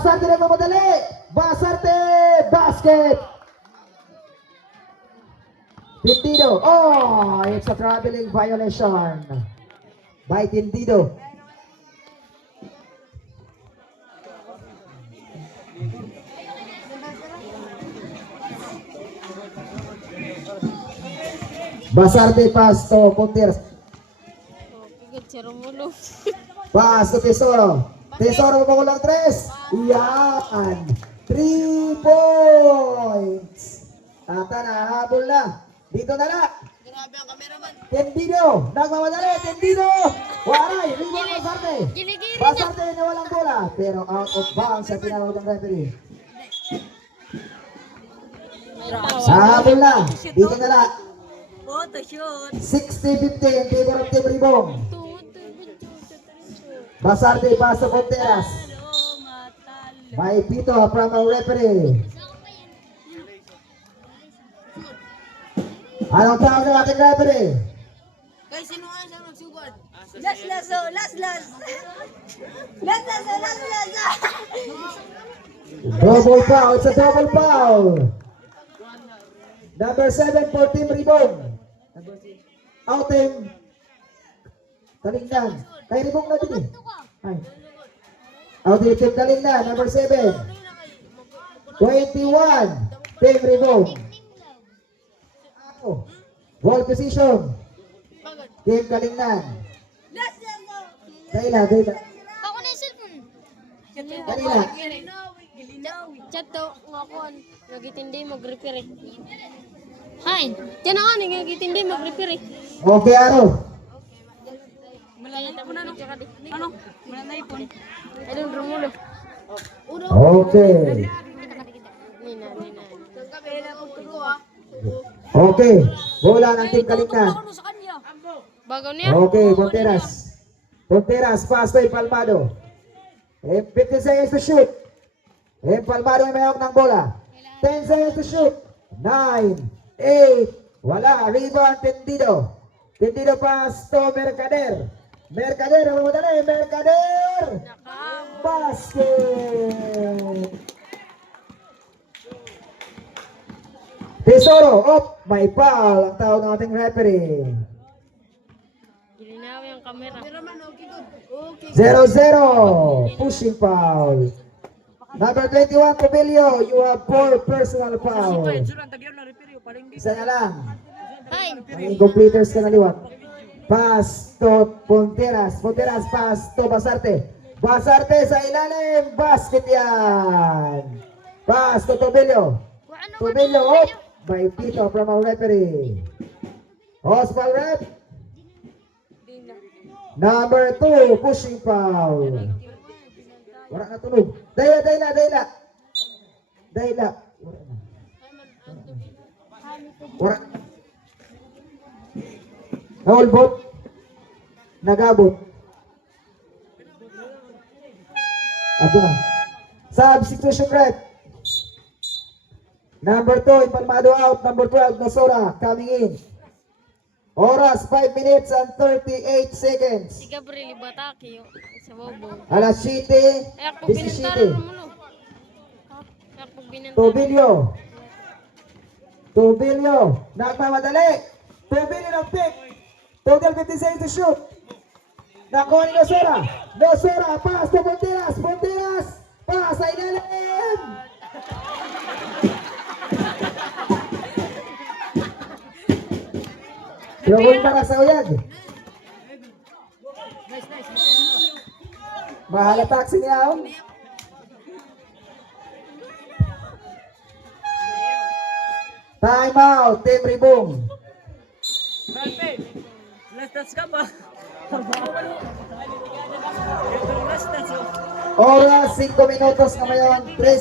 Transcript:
Basarte na mamadali. Basarte, basket. Tindido. Oh, it's a traveling violation by Tindido. Basarte pass to Pontiers. Pass to Tesoro. Tesoro magulang 3. Yan. 3 points. Tata na, habol na. Dito na na. Grabe ang cameraman. Tendido. Nagmamadali. Tendido. Waray. Rebound Basarte. Basarte na walang bola. Pero out of bounds sa tinawag ng referee. Habol na. Dito na na. Photo shoot. 60-50 in favor of Team Ribong. Basarte pass to Ponteras. May pito from our referee. Anong tawag ng ating referee? Guys, sino nga siya magsugod? Double foul. It's a double foul. Number 7 for Team Ribong. Out team. Kalingdan. Kay Ribong na din eh. Ay. Out team Kalingdan. Number 7. 21. Team Ribong. Ball position. Team Kalingdan. Dahila. Ako na yung cellphone. Kanila. Chat to, ngakuan. Nagitindi, mag-repair eh. Hi! Diyan ako, nagitindi, mag-repair eh. Okay, Aro. Ano? Muna na ipon. Ayun, Romulo. Okay. Nina. Okay. Bola ng Team Kalingdan. Bagaw niya. Okay, Ponteras. Ponteras, pass to Palmado. 15 seconds to shoot. Palmado may mayawak ng bola. 10 seconds to shoot. 9, 8, wala. Rebound, Tendido. Tendido pass to Mercader. Mercader, mamadali. Mercader. Basket. Tesoro, up. May foul ang tawag ng ating referee. Gilinaw yung camera. 0-0. Pushing foul. Number 21, Cobilio, you have 4 personal foul. Isa na lang. Hi! Ang incompleters ka na liwat. Pass to Ponteras. Ponteras, pass to Basarte. Basarte sa ilalim. Basket yan. Pass to Cobilio. Cobilio, up. By Pito from our referee. Osval rep. Number 2, pushing foul. Wala na tunog. Dayla. Wala. Naulbot. Nagabot. Ato na. Substitution rep. Number 2, Palmado out. Number 12, Nosora coming in. Oras, 5 minutes and 38 seconds. Si Gabriel Bataki sa bobo. Alas 7, Ay, ako binantaran 17. mo lo. Ako binantaran. Tobilio. Nagmamadali. Tobilio ng pick. Total 50 seconds to shoot. Nakuha ni Nosora. Nosora, pass to Ponteras. Ponteras, pass sa ilalim. Lawon para sa uyag. Bahala taxi niya. Time out, Team Ribong. Last touch ka pa. Oras 5 minutos na ngayon. 3